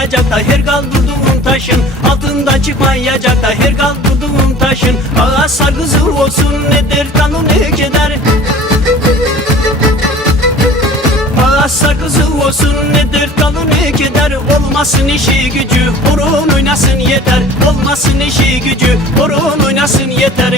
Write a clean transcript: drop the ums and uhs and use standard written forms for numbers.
çıkmayacak da her kaldırdığım taşın altından çıkmayacak da her kaldırdığım taşın. Ağa sargısı olsun ne der kanı ne keder. Ağa sargısı olsun ne der kanı ne keder. Olmasın işi gücü horon oynasın yeter. Olmasın işi gücü horon oynasın yeter.